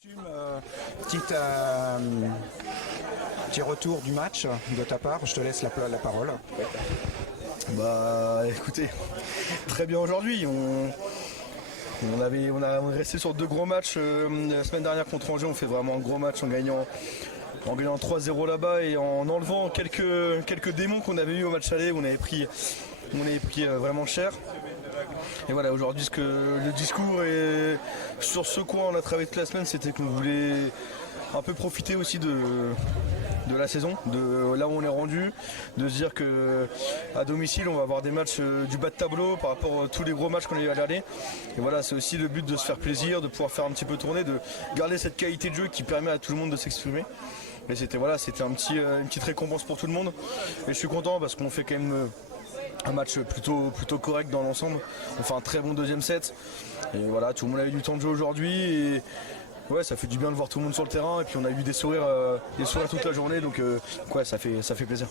Petit retour du match de ta part, je te laisse la parole. Bah écoutez, très bien aujourd'hui. On est resté sur 2 gros matchs la semaine dernière contre Angers. On fait vraiment un gros match en gagnant 3-0 là-bas et en enlevant quelques démons qu'on avait eu au match aller où on avait pris vraiment cher. Et voilà, aujourd'hui le discours et sur ce quoi on a travaillé toute la semaine, c'était qu'on voulait un peu profiter aussi de la saison, de là où on est rendu, de se dire que à domicile on va avoir des matchs du bas de tableau par rapport à tous les gros matchs qu'on a eu à l'aller. Et voilà, c'est aussi le but de se faire plaisir, de pouvoir faire un petit peu tourner, de garder cette qualité de jeu qui permet à tout le monde de s'exprimer. Et c'était une petite récompense pour tout le monde. Et je suis content parce qu'on fait quand même un match plutôt correct dans l'ensemble. On fait un très bon deuxième set. Et voilà, tout le monde a eu du temps de jeu aujourd'hui. Et ouais, ça fait du bien de voir tout le monde sur le terrain. Et puis on a eu des sourires toute la journée. Donc ouais, ça fait plaisir.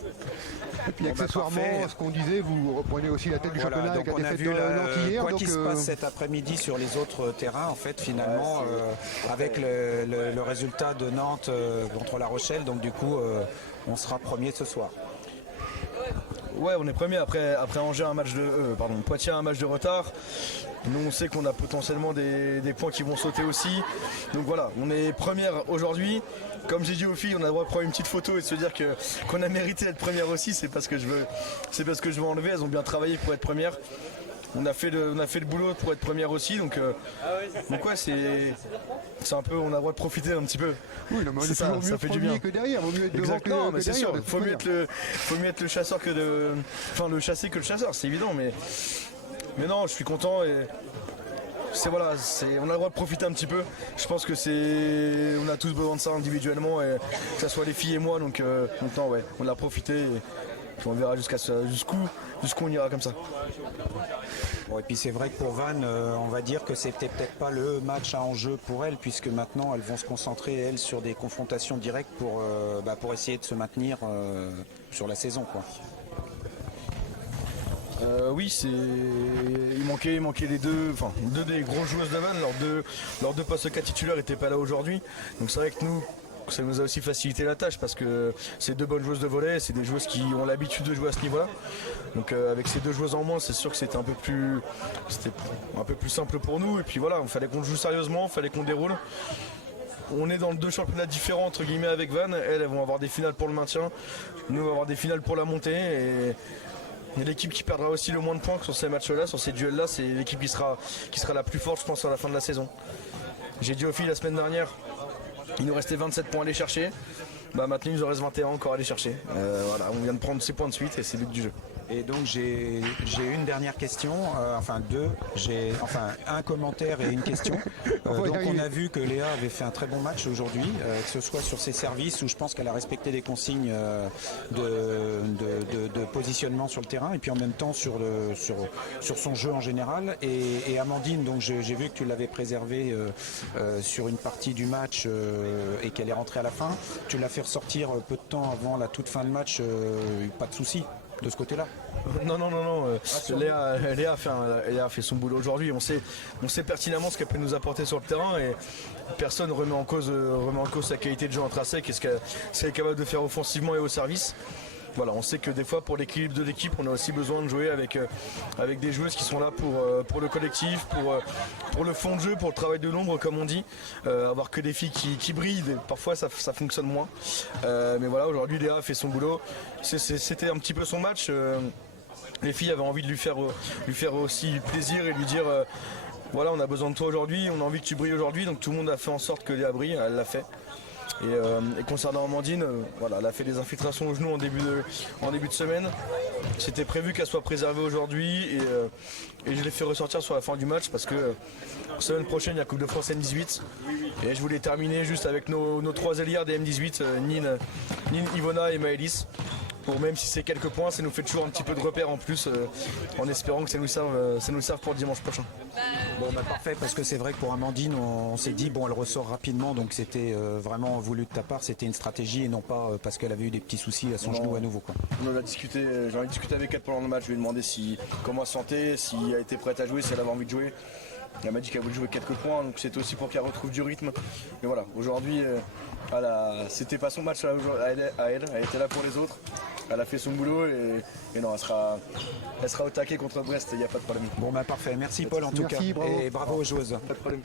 Et puis accessoirement, ce qu'on disait, vous reprenez aussi la tête du championnat avec la défaite de Nantes hier. Quoi qu'il se passe cet après-midi sur les autres terrains, en fait, finalement, avec le résultat de Nantes contre La Rochelle, donc du coup, on sera premier ce soir. Ouais, on est premier après Angers Poitiers un match de retard. Nous on sait qu'on a potentiellement des points qui vont sauter aussi. Donc voilà, on est première aujourd'hui. Comme j'ai dit aux filles, on a le droit de prendre une petite photo et de se dire qu'on a mérité d'être première aussi. C'est parce que je veux enlever. Elles ont bien travaillé pour être première. On a fait le boulot pour être première aussi, donc ouais, c'est un peu, on a le droit de profiter un petit peu. Oui, non, mais on est toujours mieux premier que derrière, vaut mieux être devant que mais c'est derrière. sûr, faut mieux être le chasseur le chassé que le chasseur, c'est évident, mais non, je suis content et on a le droit de profiter un petit peu. Je pense que on a tous besoin de ça individuellement, et que ce soit les filles et moi, donc non, ouais, on a profité et puis on verra jusqu'où on ira comme ça. Bon, et puis c'est vrai que pour Vannes, on va dire que c'était peut-être pas le match à enjeu pour elles, puisque maintenant elles vont se concentrer elles sur des confrontations directes pour essayer de se maintenir sur la saison, quoi. Oui, il manquait les deux des grosses joueuses de Vannes. Leurs deux postes 4 titulaires n'étaient pas là aujourd'hui. Donc c'est vrai que ça nous a aussi facilité la tâche parce que c'est 2 bonnes joueuses de volley, c'est des joueuses qui ont l'habitude de jouer à ce niveau-là. Donc avec ces 2 joueuses en moins, c'est sûr que c'était un peu plus simple pour nous. Et puis voilà, il fallait qu'on joue sérieusement, il fallait qu'on déroule. On est dans 2 championnats différents entre guillemets avec Vannes. Elles vont avoir des finales pour le maintien. Nous on va avoir des finales pour la montée. Et l'équipe qui perdra aussi le moins de points sur ces matchs-là, sur ces duels-là, c'est l'équipe qui sera la plus forte, je pense, à la fin de la saison. J'ai dit aux filles la semaine dernière, il nous restait 27 points à aller chercher. Maintenant il nous en reste 21 encore à aller chercher. Voilà, on vient de prendre 6 points de suite et c'est le but du jeu. Et donc j'ai une dernière question, deux. J'ai un commentaire et une question. Donc on a vu que Léa avait fait un très bon match aujourd'hui, que ce soit sur ses services où je pense qu'elle a respecté des consignes de positionnement sur le terrain et puis en même temps sur son jeu en général. Et Amandine, donc j'ai vu que tu l'avais préservée sur une partie du match et qu'elle est rentrée à la fin. Tu l'as fait ressortir peu de temps avant la toute fin de match, pas de souci de ce côté-là. Non. Léa a fait son boulot aujourd'hui. On sait pertinemment ce qu'elle peut nous apporter sur le terrain et personne remet en cause sa qualité de jeu intrinsèque et ce qu'elle est capable de faire offensivement et au service. Voilà, on sait que des fois pour l'équilibre de l'équipe, on a aussi besoin de jouer avec des joueuses qui sont là pour le collectif, pour le fond de jeu, pour le travail de l'ombre comme on dit. Avoir que des filles qui brillent, parfois ça fonctionne moins. Mais voilà, aujourd'hui Léa a fait son boulot. C'était un petit peu son match. Les filles avaient envie de lui faire aussi plaisir et lui dire voilà, on a besoin de toi aujourd'hui, on a envie que tu brilles aujourd'hui. Donc tout le monde a fait en sorte que Léa brille, elle l'a fait. Et concernant Amandine, elle a fait des infiltrations au genou en début de semaine. C'était prévu qu'elle soit préservée aujourd'hui et je l'ai fait ressortir sur la fin du match parce que semaine prochaine il y a Coupe de France M18 et je voulais terminer juste avec nos 3 ailières des M18, Nine, Ivona et Maëlys. Même si c'est quelques points, ça nous fait toujours un petit peu de repère en plus, en espérant que ça nous serve pour dimanche prochain. Bon, parfait, parce que c'est vrai que pour Amandine, on s'est dit, elle ressort rapidement, donc c'était vraiment voulu de ta part, c'était une stratégie et non pas parce qu'elle avait eu des petits soucis à son genou à nouveau, quoi. On a discuté, j'en ai discuté avec elle pendant le match, je lui ai demandé comment elle se sentait, si elle était prête à jouer, si elle avait envie de jouer. Elle m'a dit qu'elle voulait jouer quelques points, donc c'était aussi pour qu'elle retrouve du rythme. Mais voilà, aujourd'hui, c'était pas son match à elle, elle était là pour les autres. Elle a fait son boulot et non, elle sera au taquet contre Brest, il n'y a pas de problème. Bon, bah parfait. Merci Paul en tout cas. Bravo. Et bravo aux joueuses. Pas de problème.